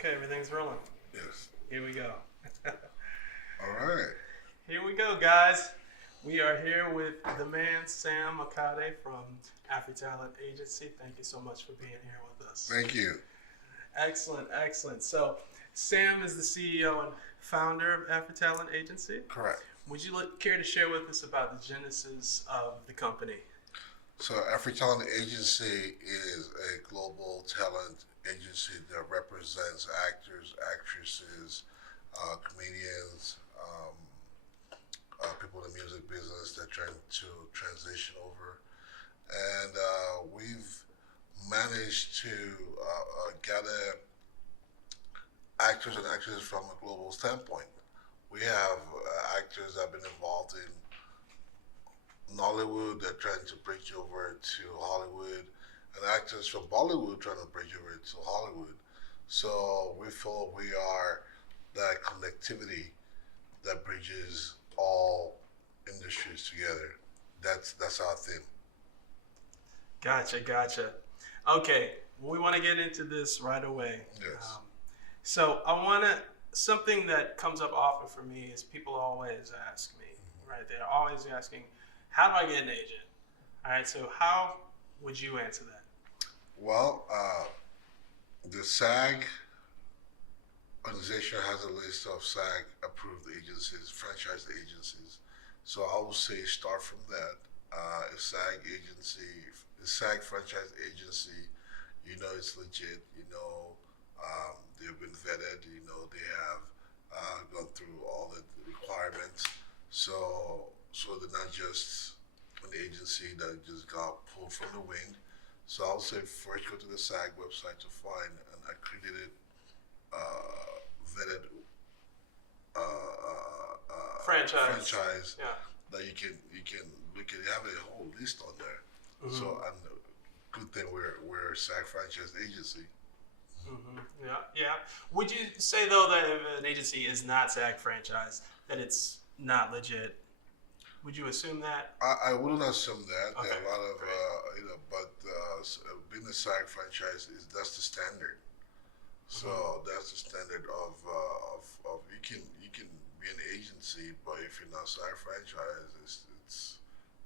Okay, everything's rolling. Yes. Here we go. All right. Here we go, guys. We are here with the man, Sam Okhade from Afritalent Agency. Thank you so much for being here with us. Thank you. Excellent, excellent. So, Sam is the CEO and founder of Afritalent Agency. Correct. Would you care to share with us about the genesis of the company? So Afritalent Agency is a global talent agency that represents actors, actresses, comedians, people in the music business that trying to transition over. And we've managed to gather actors and actresses from a global standpoint. We have actors that have been involved in Nollywood that are trying to bridge over to Hollywood, and actors from Bollywood trying to bridge over to Hollywood. So we feel we are that connectivity that bridges all industries together. That's our thing. Gotcha. Okay, we want to get into this right away. Yes. So I want to, something that comes up often for me is people always ask me, right? They're always asking, how do I get an agent? All right, so how would you answer that? Well, the SAG organization has a list of SAG approved agencies, franchise agencies. So I would say start from that. A SAG agency, a SAG franchise agency, you know it's legit, you know they've been vetted, you know they have gone through all the requirements. So they're not just an agency that just got pulled from the wind. So I would say first go to the SAG website to find an accredited, vetted franchise Yeah. that you can look at. You have a whole list on there. Mm-hmm. So and good thing we're a SAG franchise agency. Mm-hmm. Yeah. Would you say though that if an agency is not SAG franchise, that it's not legit? Would you assume that? I wouldn't assume that. Okay, There are a lot of great. but being a SAG franchise that's the standard. So that's the standard of you can be an agency, but if you're not SAG franchise,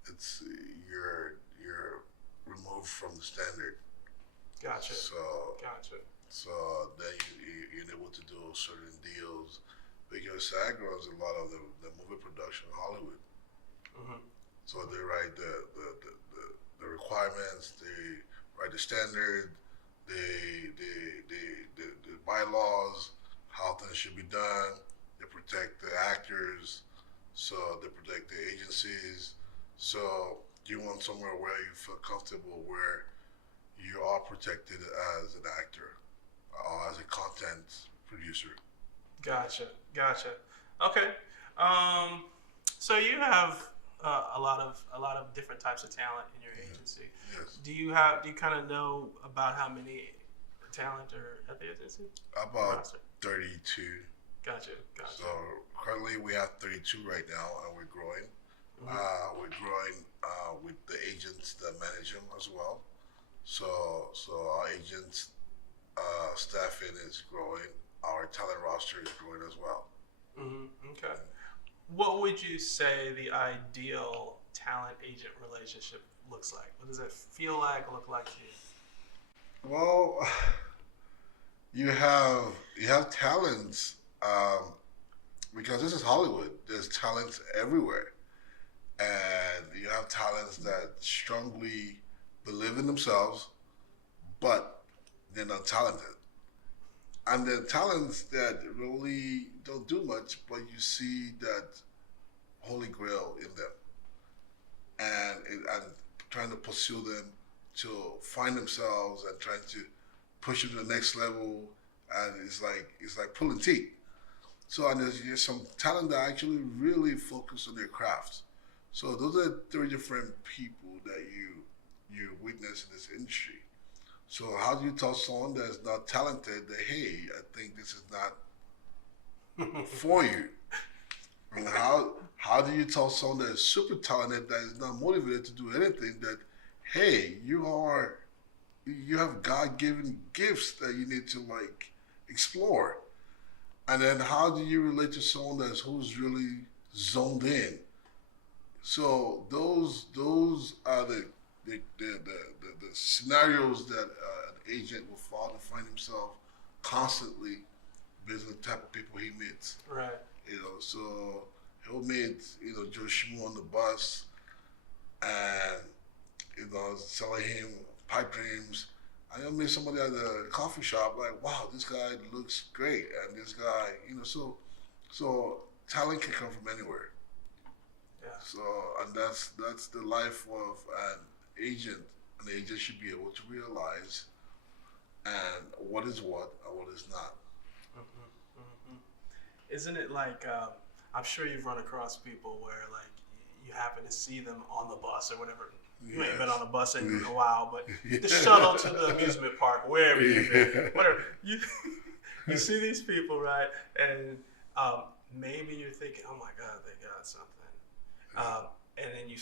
it's you're removed from the standard. Gotcha. So then you're able to do certain deals because SAG runs a lot of the movie production in Hollywood. Mm-hmm. So they write the requirements, they write the standard, the bylaws, how things should be done. They protect the actors, so they protect the agencies. So you want somewhere where you feel comfortable, where you are protected as an actor or as a content producer. Gotcha. Okay. So you have a lot of different types of talent in your agency. Yes. Do you kind of know about how many talent are at the agency? About 32. Gotcha. So currently we have 32 right now, and we're growing. Mm-hmm. We're growing with the agents that manage them as well. So our agents staffing is growing. Our talent roster is growing as well. Mm-hmm. Okay. What would you say the ideal talent agent relationship looks like? What does it feel like, look like to you? Well, you have talents because this is Hollywood. There's talents everywhere, and you have talents that strongly believe in themselves, but they're not talented. And the talents that really don't do much, but you see that holy grail in them, and trying to pursue them to find themselves and trying to push them to the next level, and it's like pulling teeth. So and there's some talent that actually really focus on their crafts. So those are three different people that you witness in this industry. So how do you tell someone that's not talented that, hey, I think this is not for you? And how do you tell someone that is super talented that is not motivated to do anything that, hey, you have God-given gifts that you need to explore. And then how do you relate to someone who's really zoned in? So those are the scenarios that an agent will find himself constantly based on the type of people he meets. Right. So he'll meet Joe Schmo on the bus, and selling him pipe dreams. And he'll meet somebody at the coffee shop like, wow, this guy looks great, and this guy, so talent can come from anywhere. Yeah. So, and that's the life of an agent. An agent should be able to realize and what is what and what is not. Mm-hmm. Mm-hmm. Isn't it like, I'm sure you've run across people where like you happen to see them on the bus or whatever. You ain't been on a bus in a while, but the shuttle to the amusement park, wherever you've been, whatever. You see these people, right? And maybe you're thinking, oh my God, they got something. And then you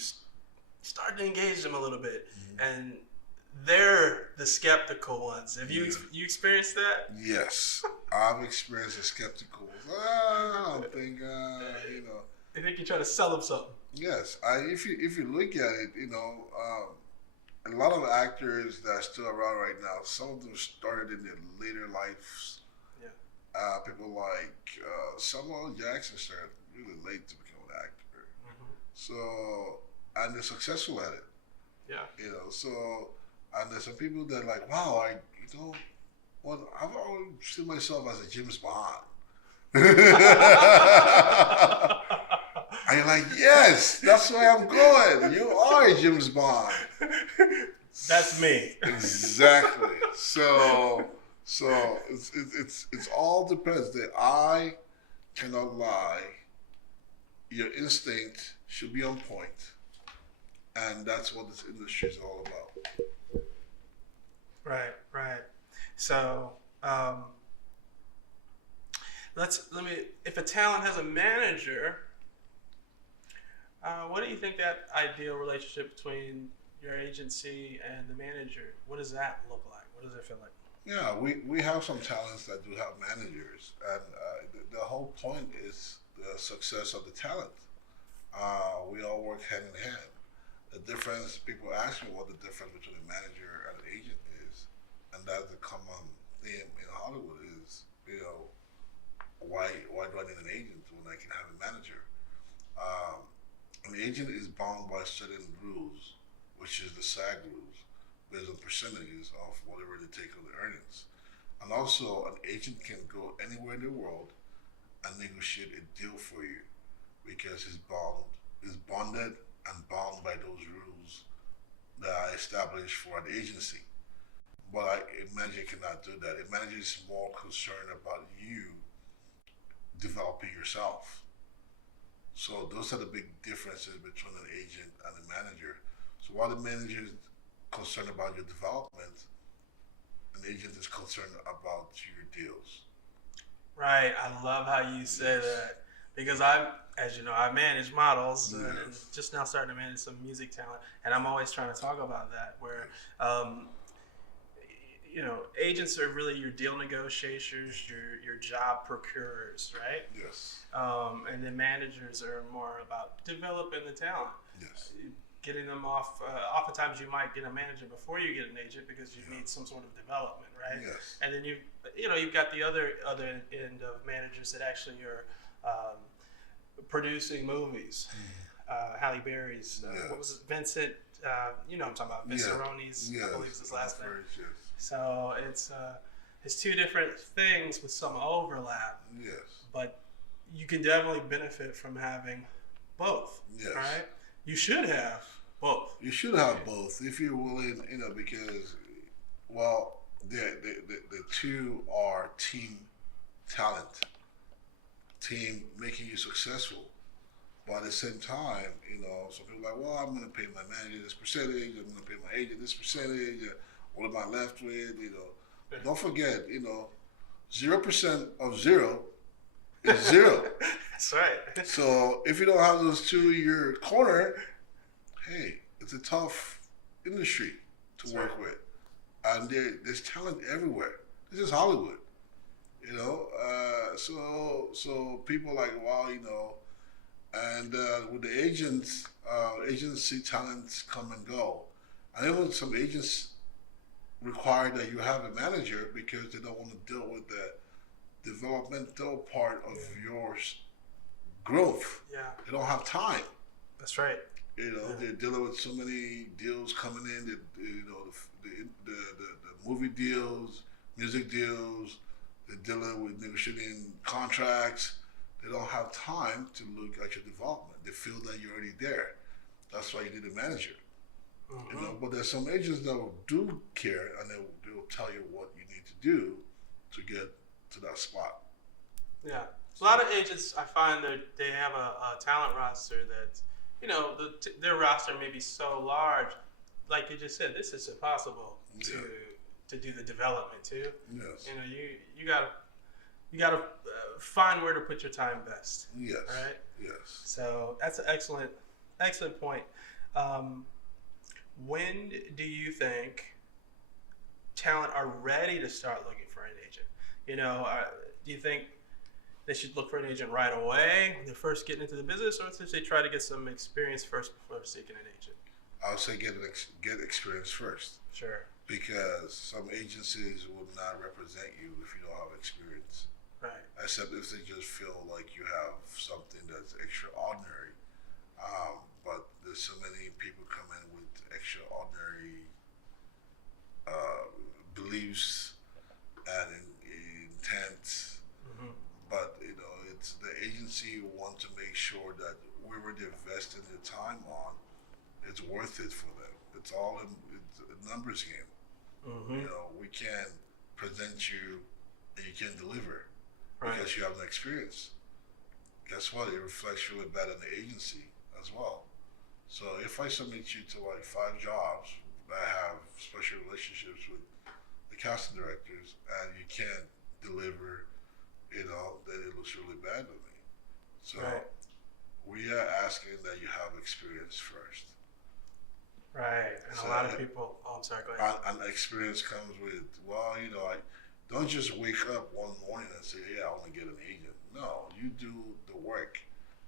start to engage them a little bit. And they're the skeptical ones. Have you experienced that? Yes. I've experienced the skeptical ones. I don't think, They think you're trying to sell them something. Yes, if you look at it, a lot of actors that are still around right now, some of them started in their later lives. Yeah. People like Samuel Jackson started really late to become an actor. Mm-hmm. So, and they're successful at it. Yeah. And there's some people that are like, wow, I've always seen myself as a James Bond. And you're like, yes, that's where I'm going. You are a James Bond. That's me. Exactly. So it's all depends. The eye cannot lie. Your instinct should be on point, and that's what this industry is all about. Right. So if a talent has a manager, what do you think that ideal relationship between your agency and the manager, what does that look like? What does it feel like? Yeah, we have some talents that do have managers, and the whole point is the success of the talent. We all work hand in hand. The difference, people ask me what the difference between a manager and an agent is, and that's the common theme in Hollywood is, why do I need an agent when I can have a manager? An agent is bound by certain rules, which is the SAG rules, based on percentages of whatever they take on the earnings. And also, an agent can go anywhere in the world and negotiate a deal for you because he's bonded and bound by those rules that are established for an agency. But a manager cannot do that. A manager is more concerned about you developing yourself. So those are the big differences between an agent and a manager. So while the manager is concerned about your development, an agent is concerned about your deals. Right. I love how you say that, because as you know, I manage models and just now starting to manage some music talent, and I'm always trying to talk about that where agents are really your deal negotiators, your job procurers, right? Yes. And then managers are more about developing the talent. Yes. Getting them off. Oftentimes, you might get a manager before you get an agent because you need some sort of development, right? Yes. And then you've got the other end of managers that actually are producing movies. Halle Berry's. What was it? Vincent. You know what I'm talking about. Vincent Roney's. I believe is his last name. Yes. So it's two different things with some overlap. Yes. But you can definitely benefit from having both. Yes. Right? You should have both. You should have both if you're willing, because, the two are team talent, team making you successful. But at the same time, some people are like, well, I'm going to pay my manager this percentage, I'm going to pay my agent this percentage, what am I left with, Don't forget, 0% of zero is zero. That's right. So if you don't have those two in your corner, hey, it's a tough industry to work with. And there's talent everywhere. This is Hollywood. You know, so people like, wow, you know, and with the agents, agency talents come and go. I know some agents require that you have a manager because they don't want to deal with the developmental part of your growth. Yeah, They don't have time. that's right. You know, Yeah. they're dealing with so many deals coming in. You know, the movie deals, music deals. They're dealing with negotiating contracts. They don't have time to look at your development. They feel that you're already there. That's why you need a manager. You know, but there's some agents that do care, and they'll tell you what you need to do to get to that spot. Yeah. So a lot of agents, I find that they have a talent roster that, you know, their roster may be so large, like you just said, this is impossible to do the development too. Yes. You know, you gotta find where to put your time best. Yes. Right. Yes. So that's an excellent point. When do you think talent are ready to start looking for an agent? You know, do you think they should look for an agent right away when they're first getting into the business, or should they try to get some experience first before seeking an agent? I would say get experience first. Sure. Because some agencies will not represent you if you don't have experience. Right. Except if they just feel like you have something that's extraordinary. But there's so many people come in with extraordinary beliefs and intents. Mm-hmm. But you know, it's the agency want to make sure that whoever they're investing their time on, it's worth it for them. It's a numbers game. Mm-hmm. You know, we can present you and you can't deliver because you have no experience. Guess what? It reflects really bad on the agency as well. So if I submit you to like 5 jobs that have special relationships with the casting directors and you can't deliver, you know, then it looks really bad to me. So we are asking that you have experience first. Right, and so a lot of people. Oh, I'm sorry. Go ahead. And experience comes with, well, you know, I don't just wake up one morning and say, "Yeah, I want to get an agent." No, you do the work.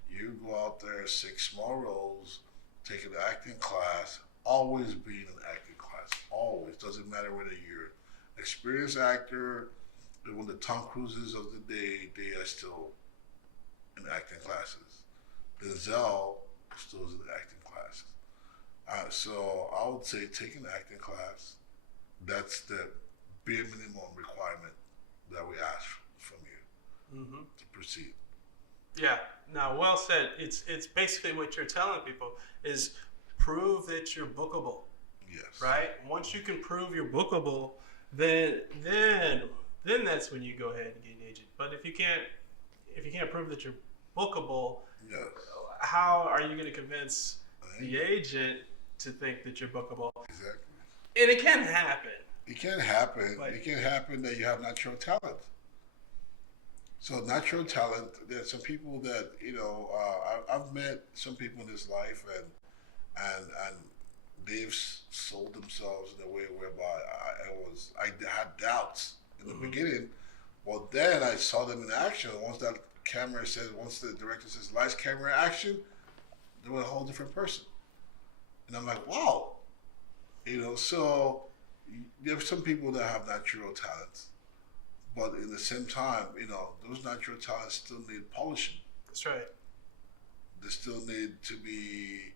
You go out there, 6 small roles, take an acting class. Always be in an acting class. Always, doesn't matter whether you're an experienced actor, when the Tom Cruises of the day, they are still in acting classes. Denzel still is in acting classes. So I would say take an acting class. That's the bare minimum requirement that we ask from you to proceed. Yeah. Now, well said. It's basically what you're telling people is prove that you're bookable. Yes. Right. Once you can prove you're bookable, then that's when you go ahead and get an agent. But if you can't prove that you're bookable, yes. How are you going to convince the agent to think that you're bookable? Exactly. And it can happen. It can happen. It can happen that you have natural talent. So natural talent, there's some people that, you know, I've met some people in this life and they've sold themselves in a way whereby I had doubts in the beginning. Well, then I saw them in action. Once the director says lights, camera, action, they were a whole different person. And I'm like, wow. You know, so there are some people that have natural talents, but in the same time, you know, those natural talents still need polishing. That's right. They still need to be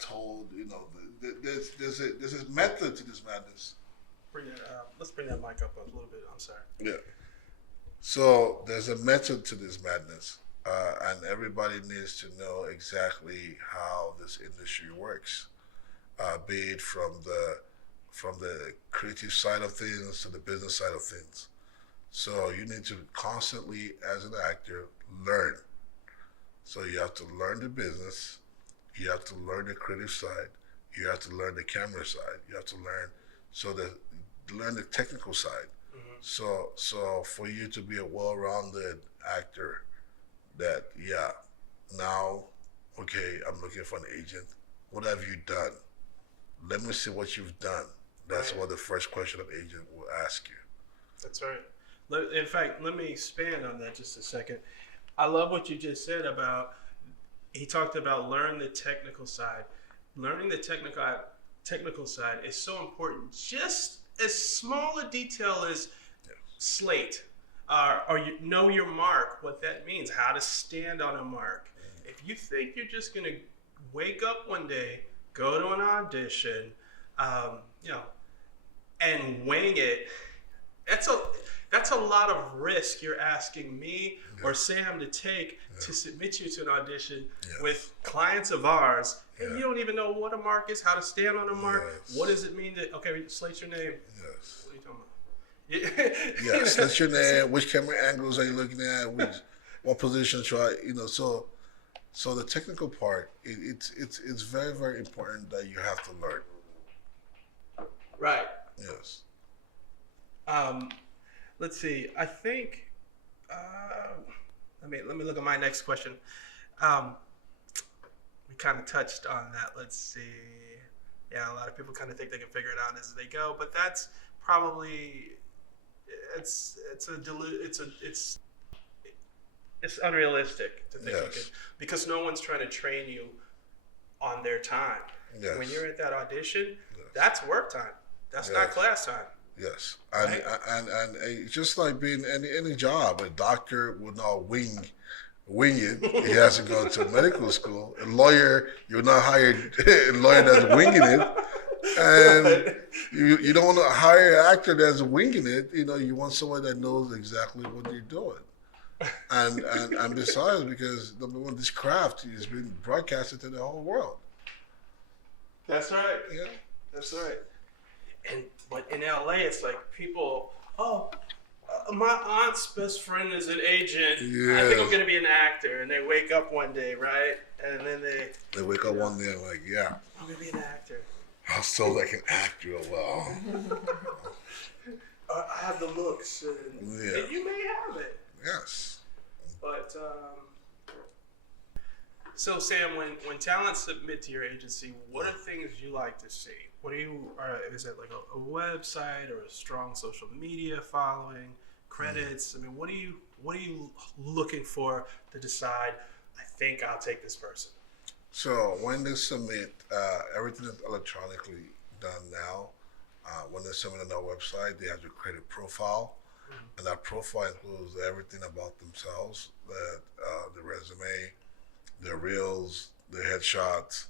told, you know, there's a method to this madness. Let's bring that mic up a little bit. I'm sorry. Yeah. So there's a method to this madness, and everybody needs to know exactly how this industry works, be it from the creative side of things to the business side of things. So you need to constantly, as an actor, learn. So you have to learn the business, you have to learn the creative side, you have to learn the camera side, you have to learn the technical side. So for you to be a well-rounded actor, that now, okay, I'm looking for an agent. What have you done? Let me see what you've done. That's what the first question of agent will ask you. That's right. In fact, let me expand on that just a second. I love what you just said about, he talked about learn the technical side. Learning the technical side is so important. Just as small a detail as slate, or you know your mark, what that means, how to stand on a mark. If you think you're just gonna wake up one day, go to an audition, you know, and wing it, that's a lot of risk you're asking me or Sam to take to submit you to an audition with clients of ours, and you don't even know what a mark is, how to stand on a mark. What does it mean to, okay, slate your name? What are you talking about? Yes, slate your name. Which camera angles are you looking at? What position try? You know, so the technical part, it's very, very important that you have to learn. Right. Yes. Let's see. I think. Let me look at my next question. We kind of touched on that. Let's see. Yeah, a lot of people kind of think they can figure it out as they go, but that's probably it's unrealistic to think you can, because no one's trying to train you on their time. Yes. When you're at that audition, that's work time. That's not class time. Yes, and it's just like being any job. A doctor would not wing it. He has to go to medical school. A lawyer, you're not hired a lawyer that's winging it. And you don't want to hire an actor that's winging it. You know, you want someone that knows exactly what you're doing. And besides, because number one, this craft is being broadcasted to the whole world. That's right. Yeah, that's right. But in LA, it's like people, my aunt's best friend is an agent. I think I'm going to be an actor. And they wake up one day, right? And then they wake up one day and like, I'm going to be an actor. I'm so like an actor. Well, I have the looks. And you may have it. Yes. But, so Sam, when talent submit to your agency, what are things you like to see? Is it like a website or a strong social media following, credits? I mean, what are you looking for to decide, I think I'll take this person? So when they submit, everything is electronically done now. When they submit on our website, they have to create a profile. And that profile includes everything about themselves, the resume, their reels, their headshots.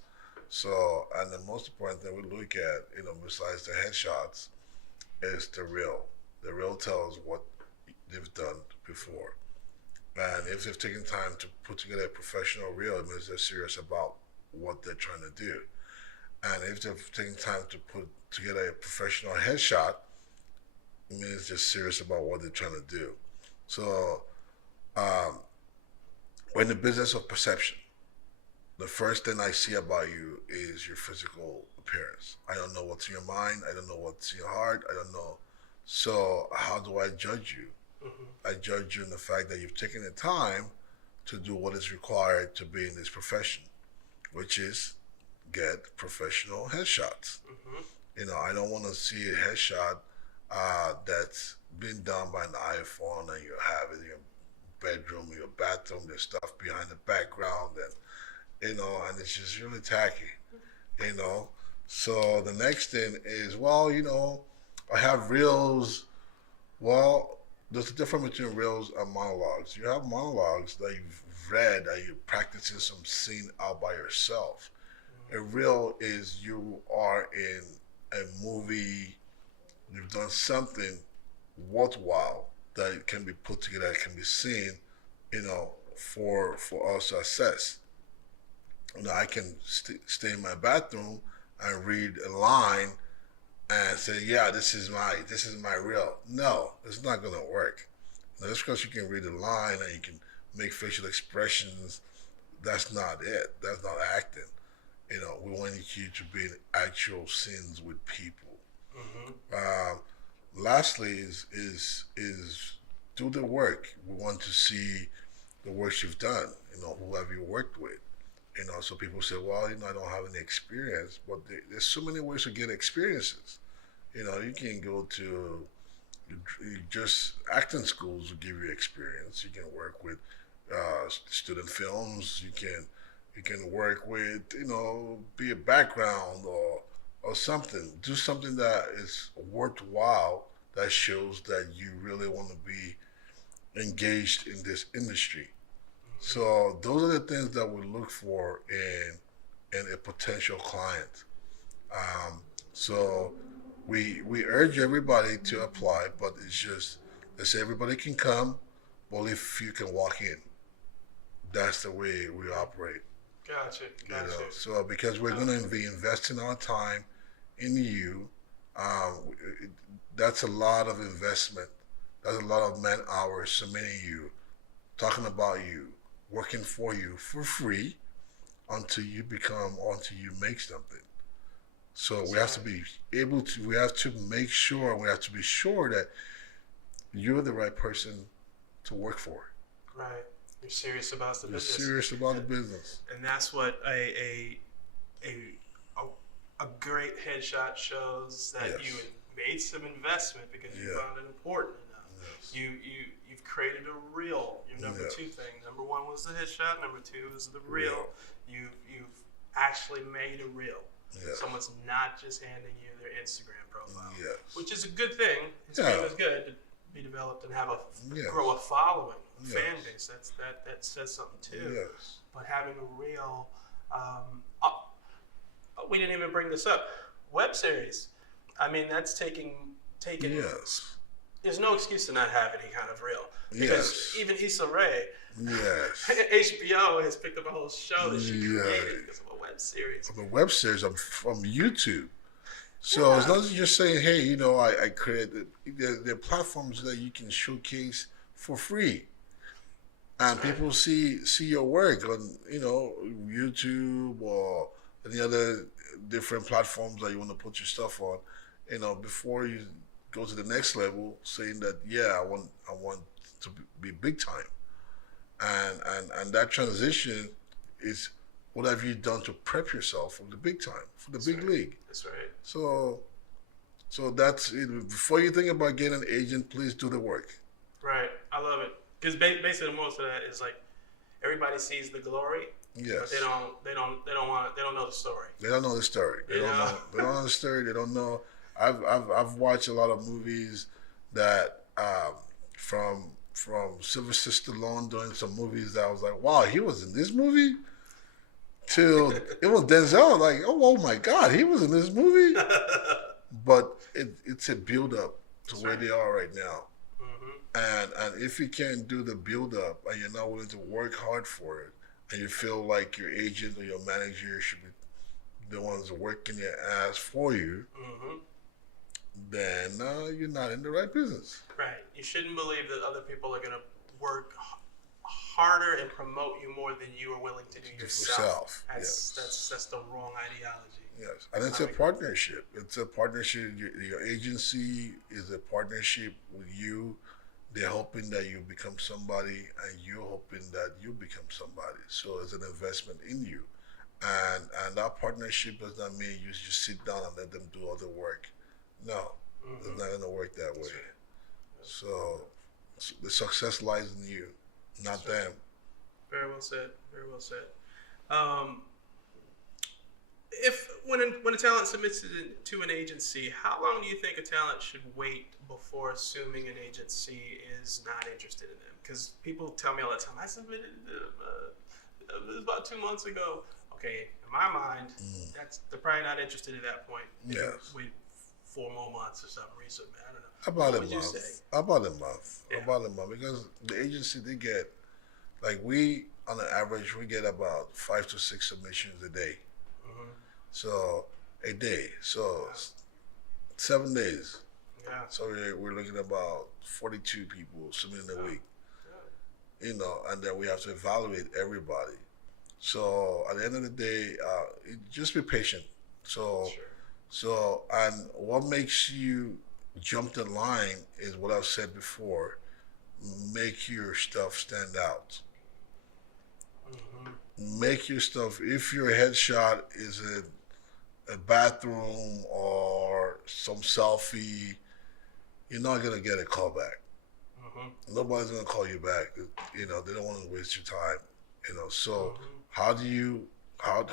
So, and the most important thing we look at, besides the headshots, is the reel. The reel tells what they've done before. And if they've taken time to put together a professional reel, it means they're serious about what they're trying to do. And if they've taken time to put together a professional headshot, it means they're serious about what they're trying to do. So, we're in the business of perception. The first thing I see about you is your physical appearance. I don't know what's in your mind. I don't know what's in your heart. I don't know. So how do I judge you? I judge you in the fact that you've taken the time to do what is required to be in this profession, which is get professional headshots. I don't want to see a headshot that's been done by an iPhone and you have it in your bedroom, your bathroom, there's stuff behind the background, and and it's just really tacky, So the next thing is, I have reels. Well, there's a difference between reels and monologues. You have monologues that you've read, that you're practicing some scene out by yourself. A reel is you are in a movie, you've done something worthwhile that can be put together, that can be seen, for us to assess. I can stay in my bathroom and read a line and say, this is my reel. No, it's not gonna work. Now, just because you can read a line and you can make facial expressions, that's not it. That's not acting. We want you to be in actual scenes with people. Lastly is do the work. We want to see the work you've done. Who have you worked with? So people say, I don't have any experience, but there's so many ways to get experiences. You can go to just acting schools will give you experience. You can work with student films. You can work with, be a background or something. Do something that is worthwhile, that shows that you really want to be engaged in this industry. So those are the things that we look for in a potential client. So we urge everybody to apply, but it's just, they say everybody can come, but if you can walk in, that's the way we operate. Gotcha. So because we're going to be investing our time in you, that's a lot of investment. That's a lot of man hours submitting you, talking about you, working for you for free until you make something. So we have to be we have to make sure, we have to be sure that you're the right person to work for. Right. You're serious about the business. You're serious about the business. And that's what a great headshot shows, that you made some investment because you found it important enough. Yes. You've created a reel. Your number two thing. Number one was the headshot. Number two is the reel. You've actually made a reel. Yes. Someone's not just handing you their Instagram profile, which is a good thing. Instagram is good to be developed and have grow a following, a fan base. That says something too. Yes. But having a reel, we didn't even bring this up. Web series. I mean, that's taken. Yes. There's no excuse to not have any kind of reel, because even Issa Rae, HBO has picked up a whole show that she created because of a web series. From a web series from YouTube. So it's not just saying, hey, I created. There are platforms that you can showcase for free, and people see your work on YouTube or any other different platforms that you want to put your stuff on. Before you go to the next level, saying that I want to be big time, and that transition is, what have you done to prep yourself for the big time, for the big league? That's right. So that's it. Before you think about getting an agent, please do the work. Right, I love it, because basically most of that is like, everybody sees the glory. Yes. But they don't know the story. They don't know the story. They don't know the story. They don't know. I've watched a lot of movies that from Sylvester Stallone doing some movies that I was like, wow, he was in this movie. Till it was Denzel, like, oh my God, he was in this movie. But it's a build up to where they are right now. And if you can't do the build up and you're not willing to work hard for it, and you feel like your agent or your manager should be the ones working your ass for you, then you're not in the right business. Right. You shouldn't believe that other people are going to work harder and promote you more than you are willing to do yourself. That's the wrong ideology. Yes, and it's a partnership. It's a partnership. Your agency is a partnership with you. They're hoping that you become somebody, and you're hoping that you become somebody. So it's an investment in you. And that partnership does not mean you just sit down and let them do all the work. No, it's not going to work that way. So the success lies in you, not them. Very well said. Very well said. If when a talent submits it to an agency, how long do you think a talent should wait before assuming an agency is not interested in them? Because people tell me all the time, I submitted it was about 2 months ago. Okay, in my mind, they're probably not interested at that point. Yes. Wait 4 more months or something, resubmit. I don't know. About a month, because the agency, they get, like, we on an average we get about 5 to 6 submissions a day. So a day, so 7 days. Yeah. So we're looking at about 42 people submitting a week. And then we have to evaluate everybody. So at the end of the day, just be patient. So and what makes you jump the line is what I've said before. Make your stuff stand out. Make your stuff. If your headshot is a bathroom or some selfie, you're not gonna get a call back. Mm-hmm. Nobody's gonna call you back. You know, they don't want to waste your time. You know, so Mm-hmm.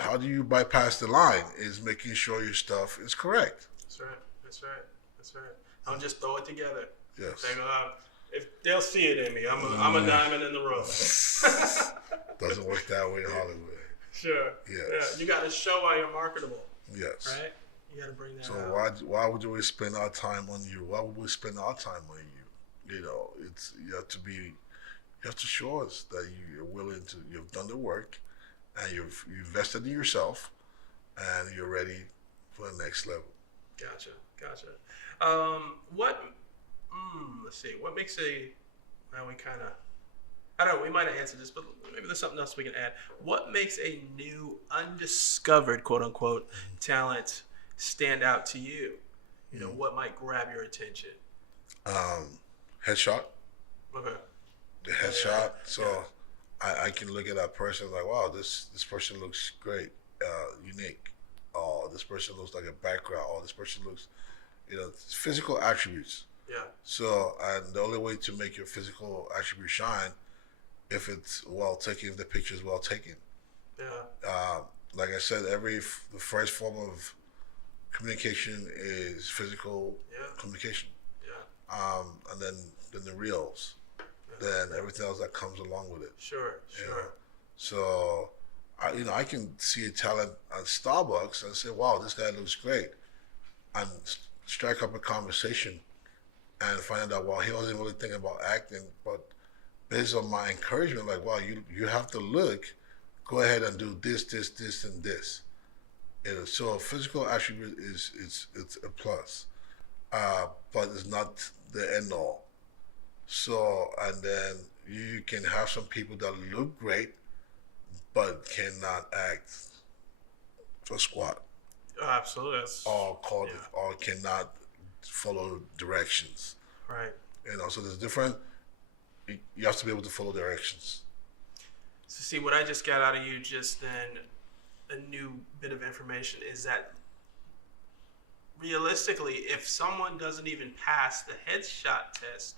how do you bypass the line? Is making sure your stuff is correct. That's right. That's right. That's right. Don't just throw it together. Yes. They go, if they'll see it in me, I'm a diamond in the rough. Doesn't work that way in Hollywood. Sure. Yes. Yeah. You got to show why you're marketable. Yes. Right. You got to bring that So out. why would we spend our time on you? Why would we spend our time on you? You know, you have to show us that you're willing to. You've done the work, and you've invested in yourself, and you're ready for the next level. Gotcha. Let's see. What makes well, we kind of, I don't know, we might have answered this, but maybe there's something else we can add. What makes a new, undiscovered, quote unquote, talent stand out to you? You know, what might grab your attention? Headshot. Okay. The headshot. So I can look at that person like, wow, this person looks great, unique. Oh, this person looks like a background. Oh, this person looks, you know, physical attributes. Yeah. So, and the only way to make your physical attribute shine, if it's well taken, if the picture is well taken. Yeah. Like I said, the first form of communication is physical communication. Yeah. And then the reels, then everything else that comes along with it. Sure. So, I can see a talent at Starbucks and say, wow, this guy looks great. And strike up a conversation and find out, well, he wasn't really thinking about acting, but based on my encouragement, like, wow, you have to look, go ahead and do this, and this. You know, so physical attribute it's a plus, but it's not the end all. So, and then you can have some people that look great, but cannot act for squat. Absolutely. Or cannot follow directions. Right. You know, so there's different. You have to be able to follow directions. So see, what I just got out of you just then, a new bit of information is that realistically, if someone doesn't even pass the headshot test,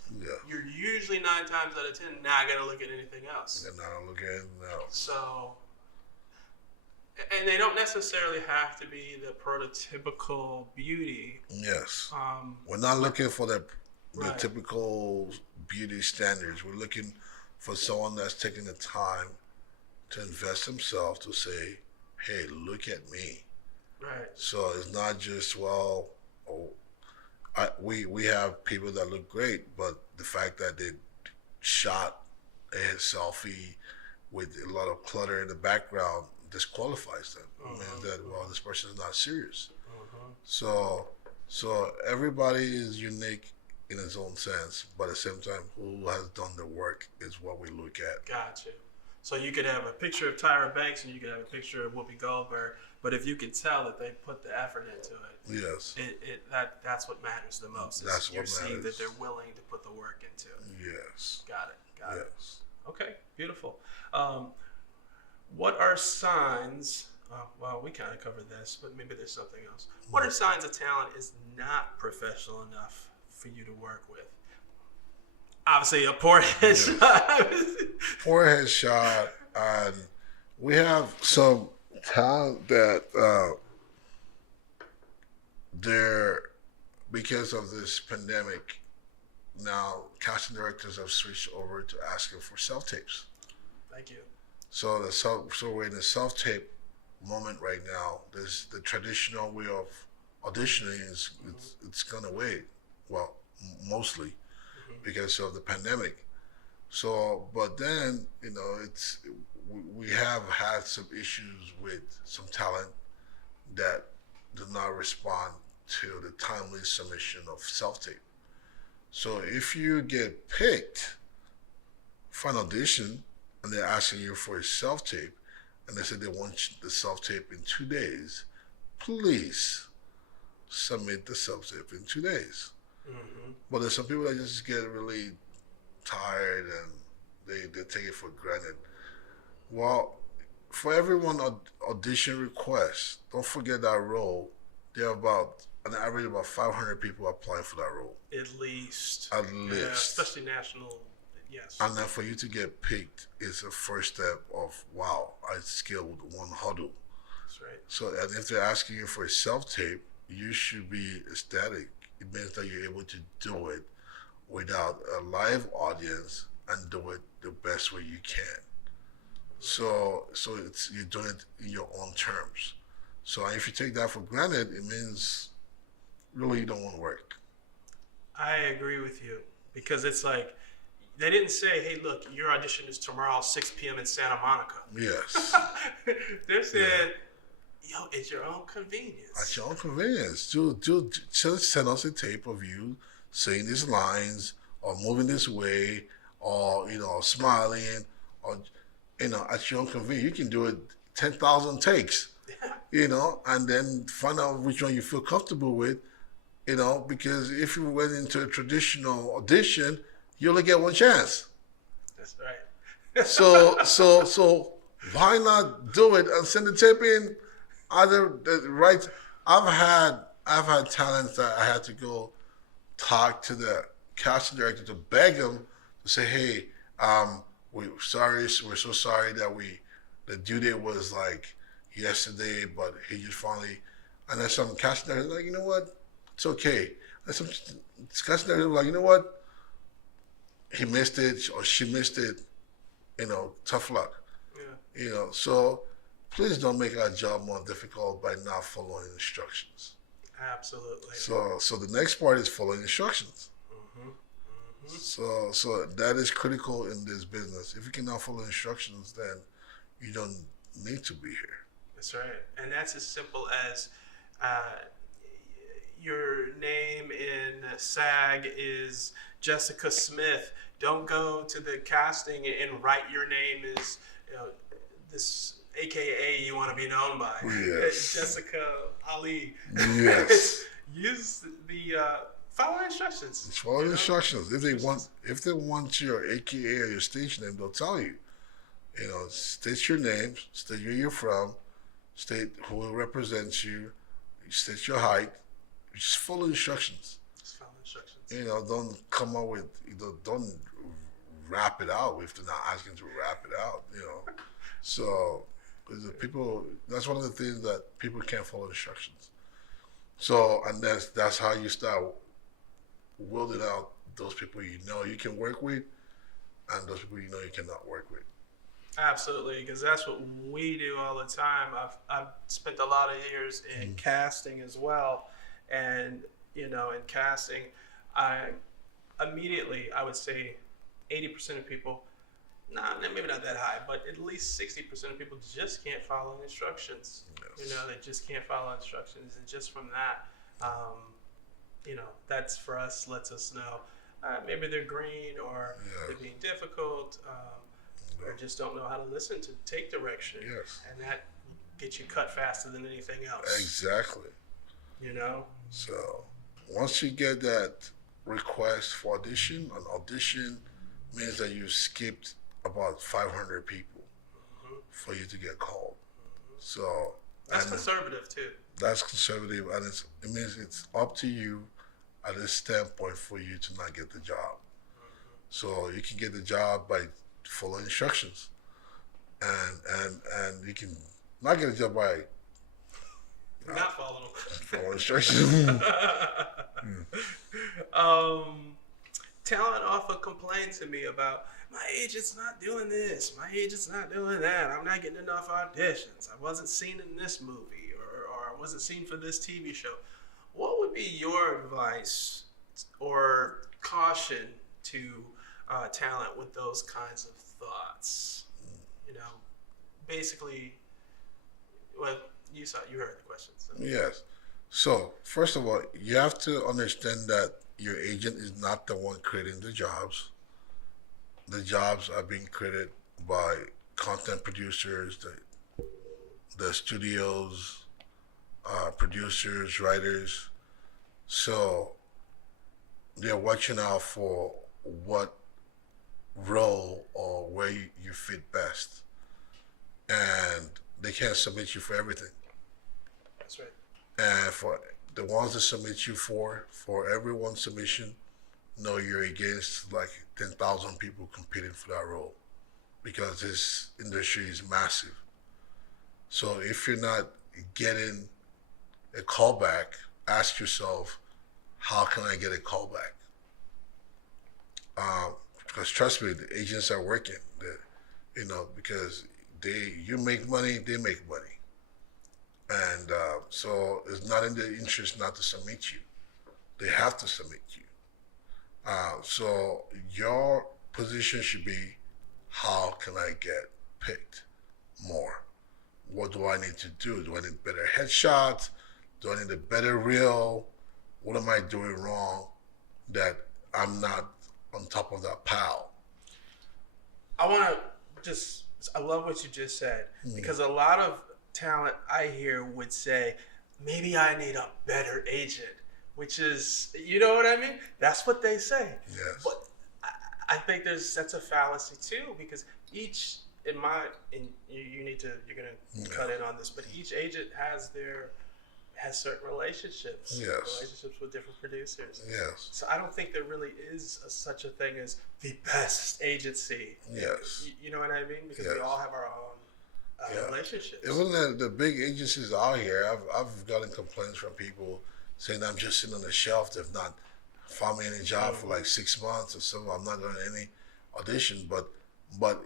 you're usually 9 times out of 10, now I got to look at anything else. And now look at anything else. So, and they don't necessarily have to be the prototypical beauty. Yes. We're not looking for the typical beauty standards. We're looking for someone that's taking the time to invest himself to say, hey, look at me. Right. So it's not just, we have people that look great, but the fact that they shot a selfie with a lot of clutter in the background disqualifies them. Means that, this person is not serious. So everybody is unique in its own sense, but at the same time, who has done the work is what we look at. Gotcha. So you could have a picture of Tyra Banks and you could have a picture of Whoopi Goldberg, but if you can tell that they put the effort into it, yes, that's what matters the most. That's you're what seeing matters. that they're willing to put the work into it. Yes. Got it. Yes. Okay, beautiful. What are signs? Well, we kind of covered this, but maybe there's something else. What are signs a talent is not professional enough for you to work with? Obviously, a poor headshot. Poor headshot, and we have some talent that they're, because of this pandemic, now casting directors have switched over to asking for self-tapes. Thank you. So we're in a self-tape moment right now. There's the traditional way of auditioning it's gone away. Well, mostly because of the pandemic. So, but then, we have had some issues with some talent that did not respond to the timely submission of self-tape. So if you get picked for an audition and they're asking you for a self-tape and they say they want the self-tape in 2 days, please submit the self-tape in 2 days. But there's some people that just get really tired and they take it for granted. Well, for everyone audition request, don't forget that role. There are about an average of about 500 people applying for that role. At least. At least. Yeah, especially national, yes. And then for you to get picked is the first step of, wow, I scaled one hurdle. That's right. So, and if they're asking you for a self-tape, you should be ecstatic. It means that you're able to do it without a live audience and do it the best way you can. So it's you're doing it in your own terms. So if you take that for granted, it means really you don't want to work. I agree with you because it's like they didn't say, "Hey, look, your audition is tomorrow, 6 p.m. in Santa Monica." Yes. They said, "Yo, it's your own convenience." At your own convenience. Just send us a tape of you saying these lines or moving this way or, smiling or, at your own convenience. You can do it 10,000 takes, and then find out which one you feel comfortable with, because if you went into a traditional audition, you only get one chance. That's right. So why not do it and send the tape in? Either right. I've had talents that I had to go talk to the casting director to beg him to say, hey, we're so sorry that the due date was like yesterday, but he just finally, and then some casting director like, you know what, it's okay. And some casting director like, you know what, he missed it or she missed it, tough luck. Yeah. So please don't make our job more difficult by not following instructions. Absolutely. So the next part is following instructions. Mm-hmm. Mm-hmm. So that is critical in this business. If you cannot follow instructions, then you don't need to be here. That's right. And that's as simple as your name in SAG is Jessica Smith. Don't go to the casting and write your name as this AKA you want to be known by. Yes. Jessica Ali. Yes. Use the follow instructions. Just follow instructions. If they want your AKA or your stage name, they'll tell you. State your name, state where you're from, state who represents you, state your height. Just follow instructions. Just follow instructions. Don't come up with, don't rap it out if they're not asking to rap it out. So people, that's one of the things that people can't follow instructions. So, and that's how you start wielding out those people you can work with, and those people you cannot work with. Absolutely, because that's what we do all the time. I've spent a lot of years in casting as well, and in casting, I would say 80% of people, maybe not that high, but at least 60% of people just can't follow instructions. Yes. They just can't follow instructions, and just from that, that's for us lets us know maybe they're green or they're being difficult. Or just don't know how to listen to take direction. Yes. And that gets you cut faster than anything else. Exactly. So once you get that request for audition, an audition means that you skipped about 500 people for you to get called. So that's conservative too. That's conservative, and it means it's up to you at this standpoint for you to not get the job. So you can get the job by follow instructions, and you can not get a job by not follow instructions. Talent often complain to me about my agent's not doing this, my agent's not doing that, I'm not getting enough auditions, I wasn't seen in this movie, or I wasn't seen for this TV show. What would be your advice or caution to talent with those kinds of thoughts? Basically, well, you heard the question. So. Yes. So first of all, you have to understand that your agent is not the one creating the jobs. The jobs are being created by content producers, the studios, producers, writers. So they're watching out for what role or where you fit best, and they can't submit you for everything. That's right. And for the ones that submit you for every one submission, know you're against like 10,000 people competing for that role because this industry is massive. So if you're not getting a callback, ask yourself, how can I get a callback? Because trust me, the agents are working, because you make money, they make money. And so it's not in their interest not to submit you. They have to submit you. So your position should be, how can I get picked more? What do I need to do? Do I need better headshots? Do I need a better reel? What am I doing wrong that I'm not on top of that pile? I love what you just said, because a lot of talent I hear would say, maybe I need a better agent, which is, you know what I mean? That's what they say. Yes. But I think that's a fallacy too, because you're gonna cut in on this, but each agent has certain relationships. Yes. Relationships with different producers. Yes. So I don't think there really is such a thing as the best agency. Yes. You know what I mean? Because we all have our own relationships. Even the big agencies out here, I've gotten complaints from people saying I'm just sitting on the shelf. They've not found me any job for like 6 months or so. I'm not going to any audition, but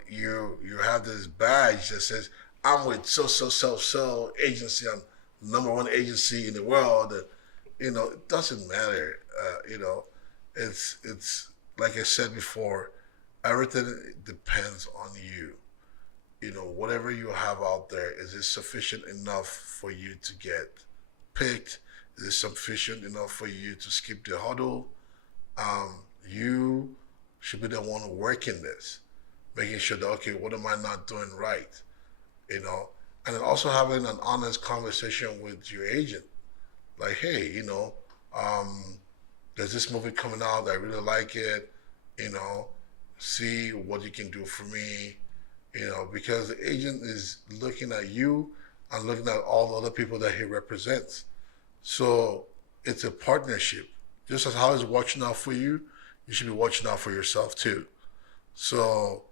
you have this badge that says I'm with so agency. I'm #1 agency in the world. It doesn't matter. It's like I said before, everything depends on you. Whatever you have out there, is it sufficient enough for you to get picked? Is it sufficient enough for you to skip the huddle? You should be the one working this, making sure that, okay, what am I not doing right? And then also having an honest conversation with your agent. Like, hey, there's this movie coming out, I really like it, see what you can do for me, because the agent is looking at you and looking at all the other people that he represents. So it's a partnership. Just as how he's watching out for you, you should be watching out for yourself too. So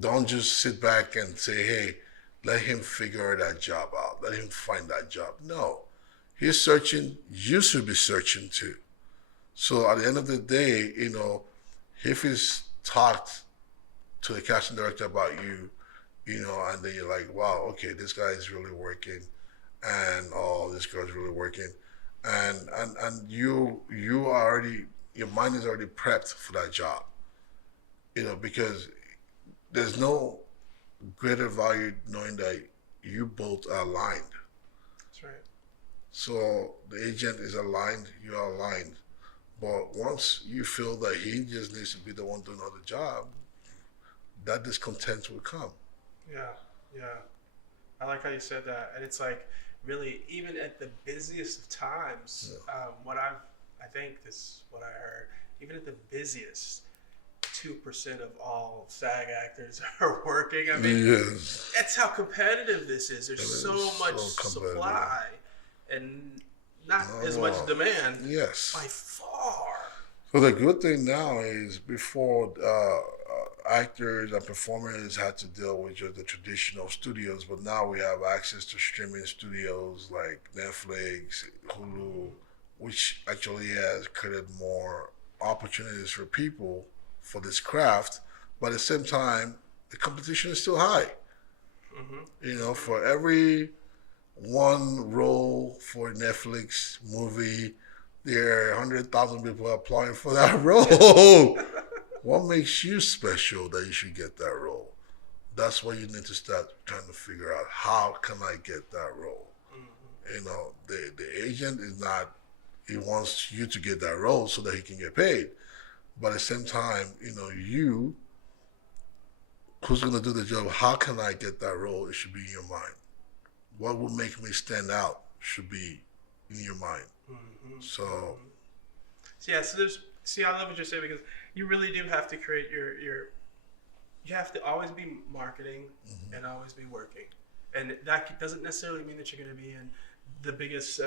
don't just sit back and say, hey, let him figure that job out. Let him find that job. No. He's searching, you should be searching too. So at the end of the day, if he's talked to the casting director about you, and then you're like, wow, okay, this guy is really working, and this girl's really working, and you are already, your mind is already prepped for that job, because there's no greater value knowing that you both are aligned. That's right. So the agent is aligned, you are aligned. But once you feel that he just needs to be the one doing all the job, that discontent will come. Yeah. I like how you said that. And it's like, really, even at the busiest of times, I think this is what I heard, even at the busiest, 2% of all SAG actors are working. I mean, that's how competitive this is. There's so much supply and not as much demand. Yes. By far. So the good thing now is, before actors and performers had to deal with just the traditional studios, but now we have access to streaming studios like Netflix, Hulu, which actually has created more opportunities for people for this craft. But at the same time, the competition is still high. Mm-hmm. For every one role for a Netflix movie, there are 100,000 people applying for that role. What makes you special that you should get that role? That's what you need to start trying to figure out. How can I get that role? Mm-hmm. The agent is not, he wants you to get that role so that he can get paid. But at the same time, you, who's going to do the job, how can I get that role? It should be in your mind. What will make me stand out should be in your mind. Mm-hmm. So I love what you're saying, because you really do have to create you have to always be marketing, mm-hmm. and always be working. And that doesn't necessarily mean that you're going to be in the biggest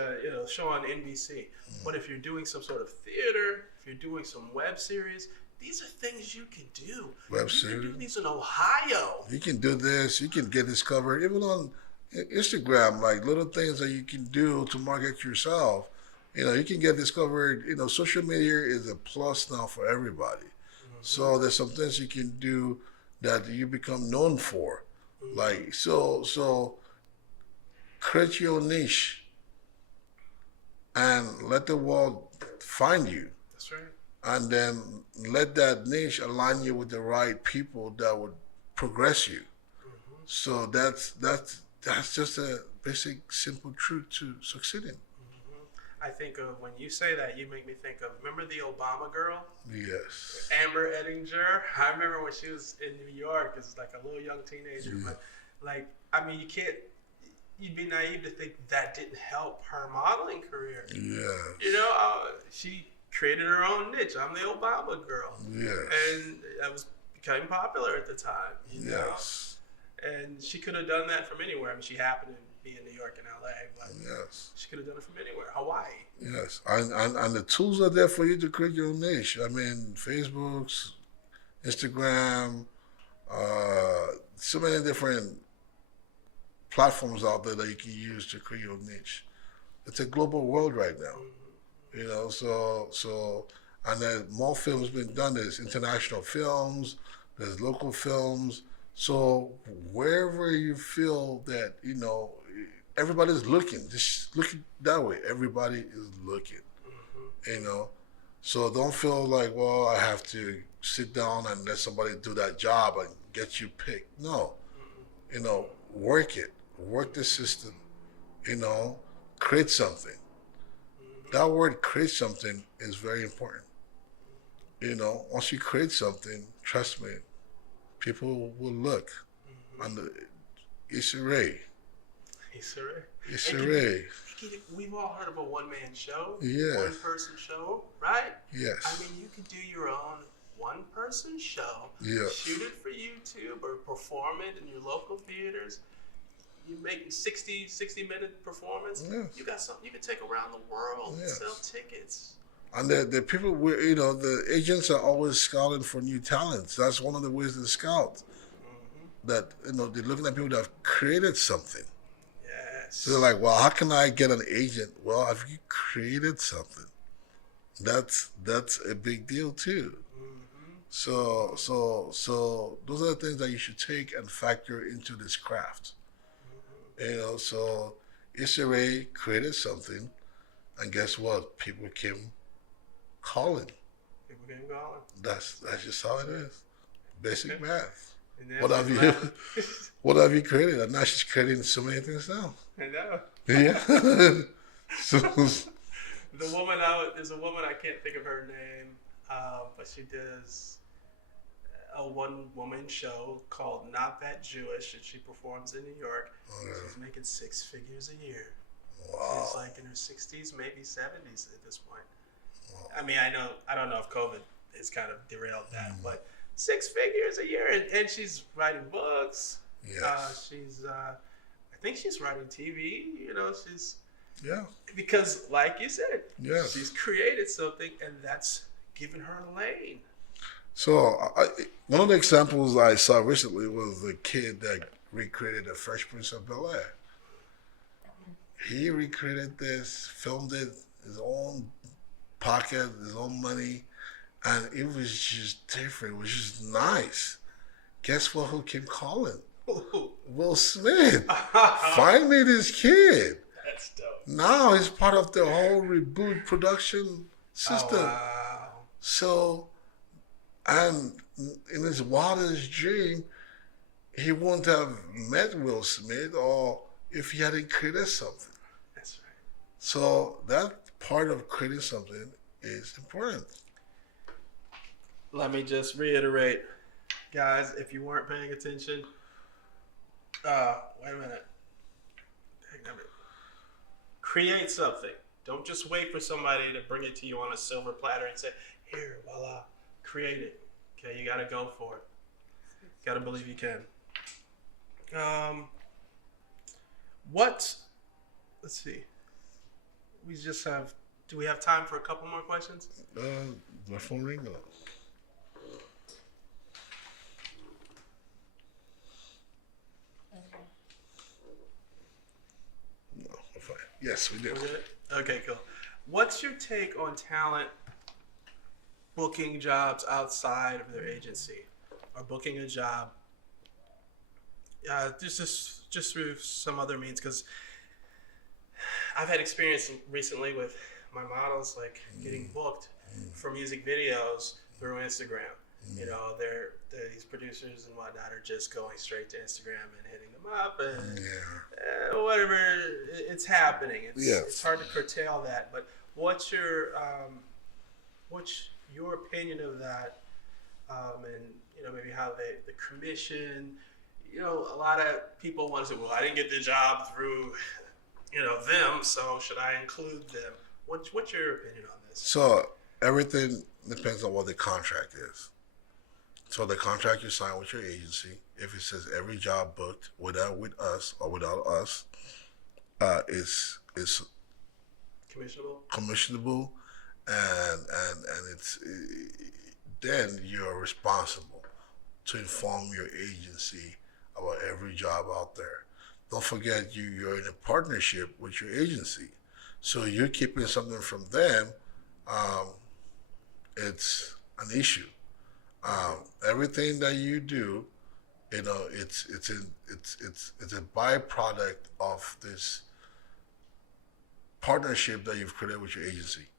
show on NBC. But if you're doing some sort of theater, if you're doing some web series, these are things you can do. Web you series. can do these in Ohio. You can do this. You can get discovered even on Instagram, like little things that you can do to market yourself. You can get discovered. Social media is a plus now for everybody. So there's some things you can do that you become known for. Like, so create your niche and let the world find you. That's right. And then let that niche align you with the right people that would progress you. So that's just a basic, simple truth to succeeding. I think of, when you say that, you make me think of, remember the Obama girl? Yes. Amber Ettinger? I remember when she was in New York as like a little young teenager. Yeah. But you'd be naive to think that didn't help her modeling career. Yeah. She created her own niche. I'm the Obama girl. Yes. And that was becoming popular at the time. Yes. And she could have done that from anywhere. I mean, she happened to be in New York and LA, but yes, she could have done it from anywhere. Hawaii. Yes. And the tools are there for you to create your own niche. I mean, Facebook's, Instagram, so many different platforms out there that you can use to create your niche. It's a global world right now. And then more films being done. There's international films, there's local films. So wherever you feel that, everybody's looking, just look that way. Everybody is looking, So don't feel like, well, I have to sit down and let somebody do that job and get you picked. No, work it, work the system, create something. That word create something is very important. Once you create something, trust me, people will look. And it's a ray. It's a ray. We've all heard of a one-man show, yes. one-person show, right? Yes. I mean, you could do your own one-person show, yes. shoot it for YouTube or perform it in your local theaters. You make 60-minute performance. Yes. You got something you can take around the world and sell tickets. And the people, the agents are always scouting for new talents. That's one of the ways they scout. That, they're looking at people that have created something. Yes. So they're like, well, how can I get an agent? Well, have you created something? That's a big deal too. So those are the things that you should take and factor into this craft. So Issa Rae created something, and guess what? People came calling. That's just how it is. Basic math. What have you created? And now she's creating so many things now. I know. Yeah. So there's a woman, I can't think of her name, but she does a one-woman show called Not That Jewish, and she performs in New York. She's making 6 figures a year. Wow. She's like in her 60s, maybe 70s at this point. Wow. I mean, I don't know if COVID has kind of derailed that, but 6 figures a year, and she's writing books. Yes. I think she's writing TV. Yeah. Because, like you said, yes. she's created something, and that's given her a lane. So one of the examples I saw recently was the kid that recreated the Fresh Prince of Bel-Air. He recreated this, filmed it, his own pocket, his own money, and it was just different. It was just nice. Guess what? Who came calling? Will Smith. Find me this kid. That's dope. Now he's part of the whole reboot production system. Oh, wow. So, and in his wildest dream, he wouldn't have met Will Smith or if he hadn't created something. That's right. So that part of creating something is important. Let me just reiterate, guys, if you weren't paying attention, wait a minute. Create something. Don't just wait for somebody to bring it to you on a silver platter and say, here, voila, create it. Okay, you got to go for it. Got to believe you can. Let's see. we just have. Do we have time for a couple more questions? My phone ring. No, we're fine. Yes, we do. We're good? Okay, cool. What's your take on talent booking jobs outside of their agency, or booking a job just through some other means? Because I've had experience recently with my models, like getting booked for music videos through Instagram. You know, these producers and whatnot are just going straight to Instagram and hitting them up, and whatever, it's happening. It's hard to curtail that. But what's your opinion of that? And maybe how the commission. A lot of people want to say, well, I didn't get the job through them, so should I include them? What's your opinion on this? So everything depends on what the contract is. So the contract you sign with your agency, if it says every job booked with us or without us, is commissionable, and it's then you're responsible to inform your agency about every job out there. Don't forget you're in a partnership with your agency, so you're keeping something from them. It's an issue. Everything that you do, it's a byproduct of this partnership that you've created with your agency.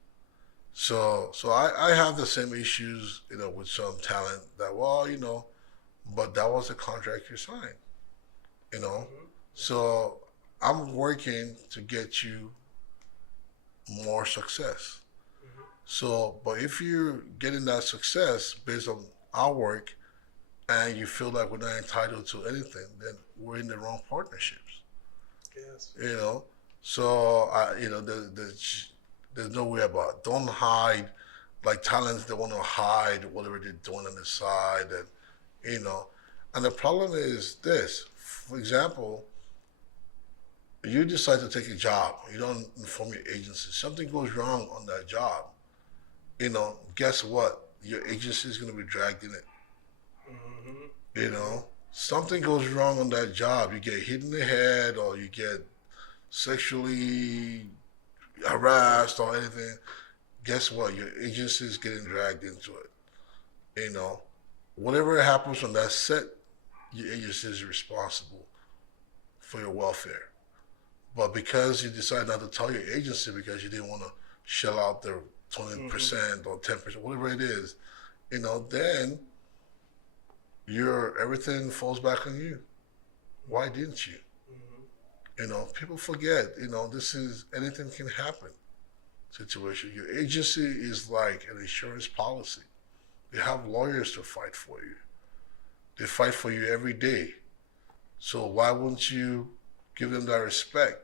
So I have the same issues, with some talent that, but that was the contract you signed, So I'm working to get you more success. So, but if you're getting that success based on our work and you feel like we're not entitled to anything, then we're in the wrong partnerships. Yes. So there's no way about it. Don't hide, like talents that want to hide whatever they're doing on the side, and the problem is this. For example, you decide to take a job, you don't inform your agency. Something goes wrong on that job. Guess what? Your agency is going to be dragged in it. Something goes wrong on that job. You get hit in the head, or you get sexually harassed or anything. Guess what? Your agency is getting dragged into it. Whatever happens on that set, your agency is responsible for your welfare. But because you decide not to tell your agency because you didn't want to shell out the 20% or 10%, whatever it is, then everything falls back on you. Why didn't you? People forget, this is, anything can happen situation. Your agency is like an insurance policy. They have lawyers to fight for you. They fight for you every day. So why wouldn't you give them that respect?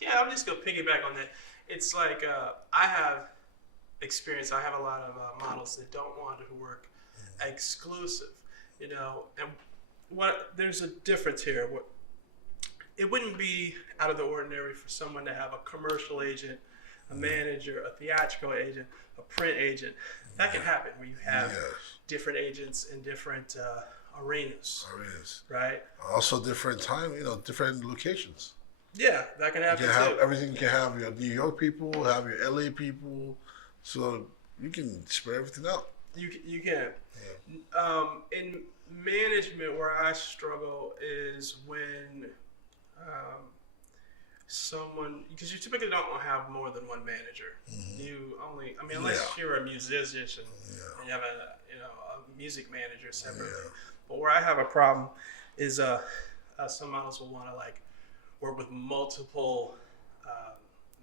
Yeah, I'm just going to piggyback on that. It's like I have experience. I have a lot of models that don't want to work exclusive, and there's a difference here. It wouldn't be out of the ordinary for someone to have a commercial agent, a manager, a theatrical agent, a print agent. That can happen where you have different agents in different arenas, right? Also different time, different locations. Yeah, that can happen too. Everything. You can have your New York people, have your LA people, so you can spread everything out. You can. Yeah. In management, where I struggle is when because you typically don't have more than one manager. You only, unless you're a musician and you have a music manager separately. But where I have a problem is some models will want to work with multiple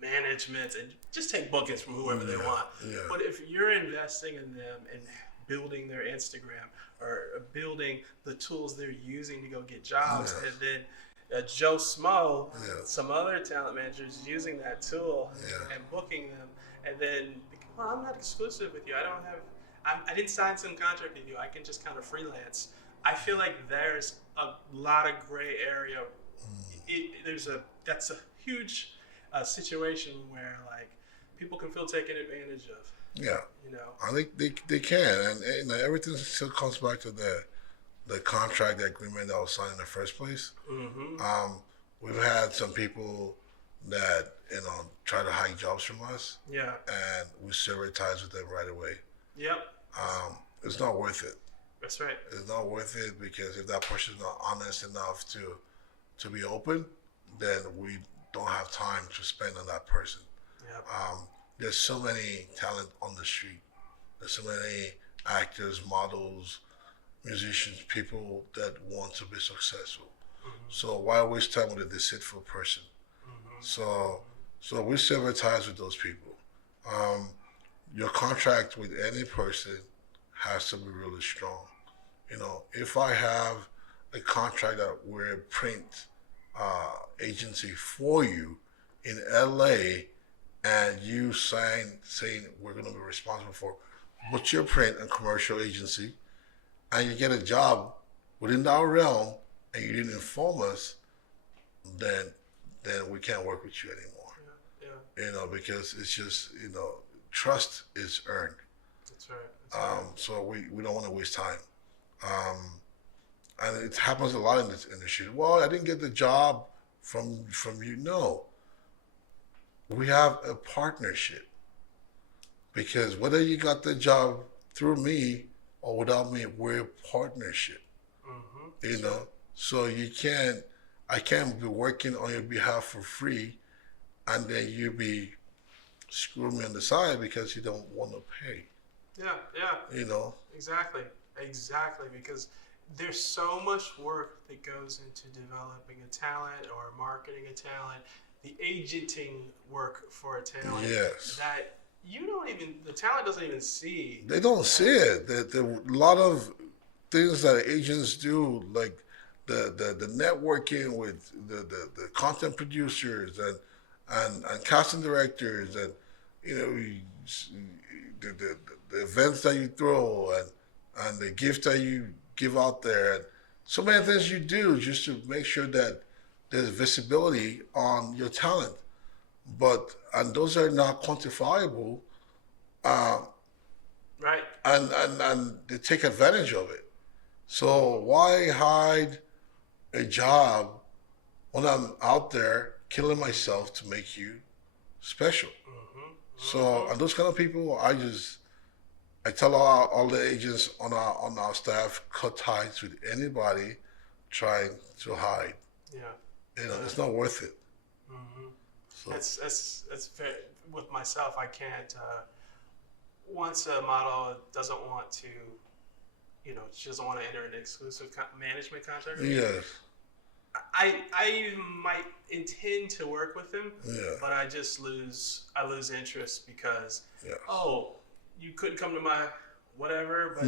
management and just take bookings from whoever they want. But if you're investing in them and building their Instagram or building the tools they're using to go get jobs, and then Joe Smo, some other talent managers using that tool and booking them, and then, well, I'm not exclusive with you. I didn't sign some contract with you. I can just kind of freelance. I feel like there's a lot of gray area. That's a huge situation where like people can feel taken advantage of. Yeah, You know. I think they can, and you know, everything still comes back to the contract, the agreement that was signed in the first place. Mm-hmm. We've had some people that try to hide jobs from us, Yeah. and we sever ties with them right away. Yep. It's not worth it. That's right. It's not worth it because if that person's not honest enough to be open, then we don't have time to spend on that person. Yep. There's so many talent on the street. There's so many actors, models, musicians, people that want to be successful. Mm-hmm. So why waste time with a deceitful person? Mm-hmm. So we sever ties with those people. Your contract with any person has to be really strong. You know, if I have a contract that we're a print agency for you in LA, and you sign saying we're going to be responsible for what's your print and commercial agency, and you get a job within our realm, and you didn't inform us, then we can't work with you anymore. Yeah. You know, because it's just, you know, trust is earned. That's right. That's right. So we don't want to waste time. And it happens a lot in this industry. Well, I didn't get the job from you. No. We have a partnership. Because whether you got the job through me or without me, we're a partnership. Mm-hmm. You know? So I can't be working on your behalf for free and then you be screwing me on the side because you don't want to pay. Yeah. You know? Exactly, because there's so much work that goes into developing a talent or marketing a talent, the agenting work for a talent. Yes. That the talent doesn't even see. They don't see it. There a lot of things that agents do, like the networking with the content producers and casting directors and, you know, the events that you throw and the gifts that you give out there, and so many things you do just to make sure that there's visibility on your talent. And those are not quantifiable. Right. And they take advantage of it. So why hide a job when I'm out there killing myself to make you special? Mm-hmm. So, and those kind of people, I tell all the agents on our staff, cut ties with anybody trying to hide. Yeah. You know, it's not worth it. Mm-hmm. So. That's fair. With myself, I can't. Once a model doesn't want to, you know, she doesn't want to enter an exclusive management contract. Yes. I might intend to work with him, but I lose interest because you couldn't come to my whatever, but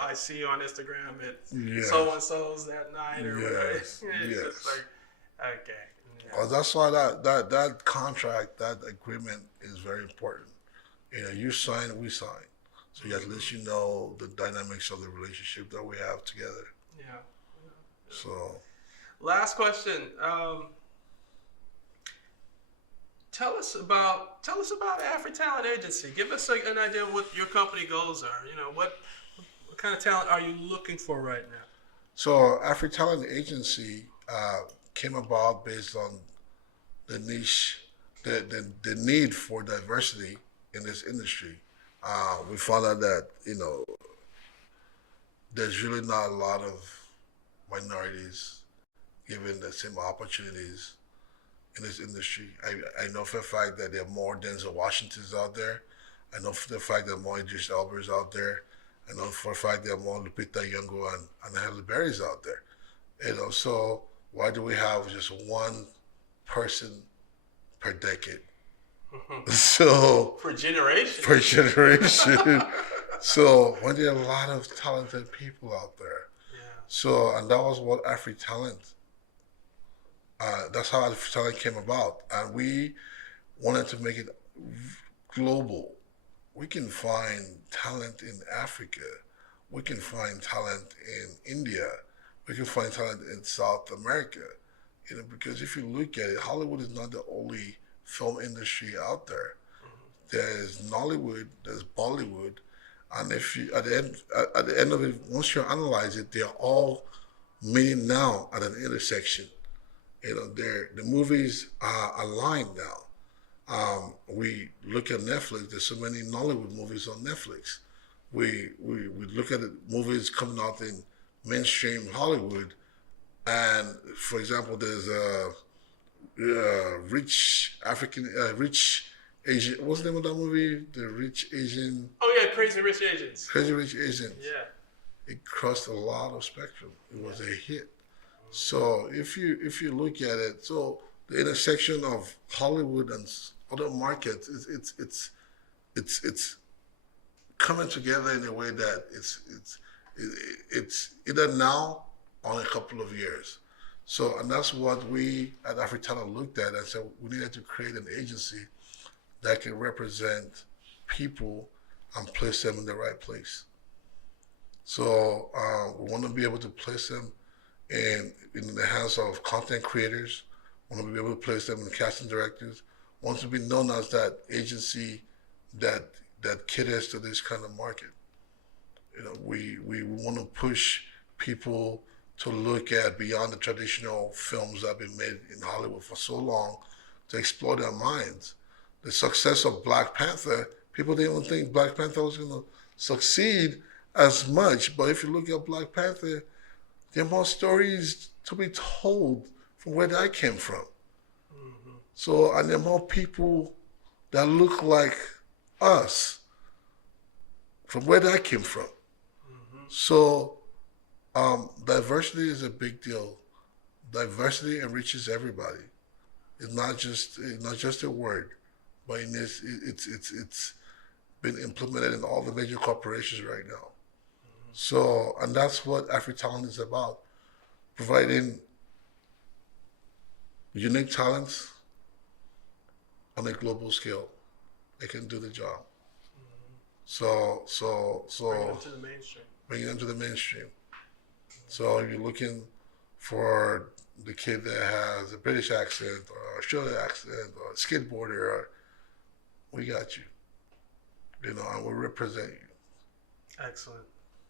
I see you on Instagram at so and so's that night or whatever. It's just like, okay. Yeah. Well, that's why that contract, that agreement is very important. You know, you sign, we sign, so at least you know the dynamics of the relationship that we have together. Yeah. So. Last question. Tell us about Afritalent Agency. Give us an idea of what your company goals are. You know, what kind of talent are you looking for right now? So Afritalent Agency came about based on the niche, the need for diversity in this industry. We found out that, you know, there's really not a lot of minorities given the same opportunities in this industry. I know for a fact that there are more Denzel Washingtons out there. I know for the fact that there are more Idris Elbas out there. I know for a fact there are more Lupita Nyong'o and Halle Berry's out there. You know, so why do we have just one person per decade? So per generation. So when there are a lot of talented people out there. Yeah. So, and that was what Afritalent. That's how Afritalent came about, and we wanted to make it global. We can find talent in Africa. We can find talent in India. We can find talent in South America. because if you look at it, Hollywood is not the only film industry out there. There's Nollywood, there's Bollywood, and if you at the end of it, once you analyze it, they're all meeting now at an intersection. The movies are aligned now. We look at Netflix. There's so many Nollywood movies on Netflix. We look at movies coming out in mainstream Hollywood, and for example, there's a rich Asian. What's the name of that movie? The Rich Asian. Oh yeah, Crazy Rich Asians. Crazy Rich Asians. Yeah. It crossed a lot of spectrum. It was a hit. So if you look at it, so the intersection of Hollywood and other markets, it's coming together in a way that it's either now or in a couple of years. So, and that's what we at Afritalent looked at and said we needed to create an agency that can represent people and place them in the right place. So we want to be able to place them in the hands of content creators. We want to be able to place them in casting directors. We want to be known as that agency that caters to this kind of market. We want to push people to look at beyond the traditional films that have been made in Hollywood for so long, to explore their minds. The success of Black Panther, people didn't even think Black Panther was going to succeed as much, but if you look at Black Panther, there are more stories to be told from where that came from. Mm-hmm. So, and there are more people that look like us from where that came from. Mm-hmm. So, diversity is a big deal. Diversity enriches everybody. It's not just a word, but it's been implemented in all the major corporations right now. Mm-hmm. So, and that's what Afritalent is about, providing unique talents on a global scale. They can do the job. Mm-hmm. So bring them to the mainstream. Bring them to the mainstream. So you're looking for the kid that has a British accent or Australian accent or a skateboarder, we got you. And we'll represent you. Excellent.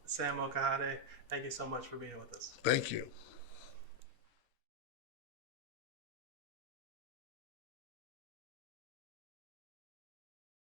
Sam Okhade, thank you so much for being with us. Thank you.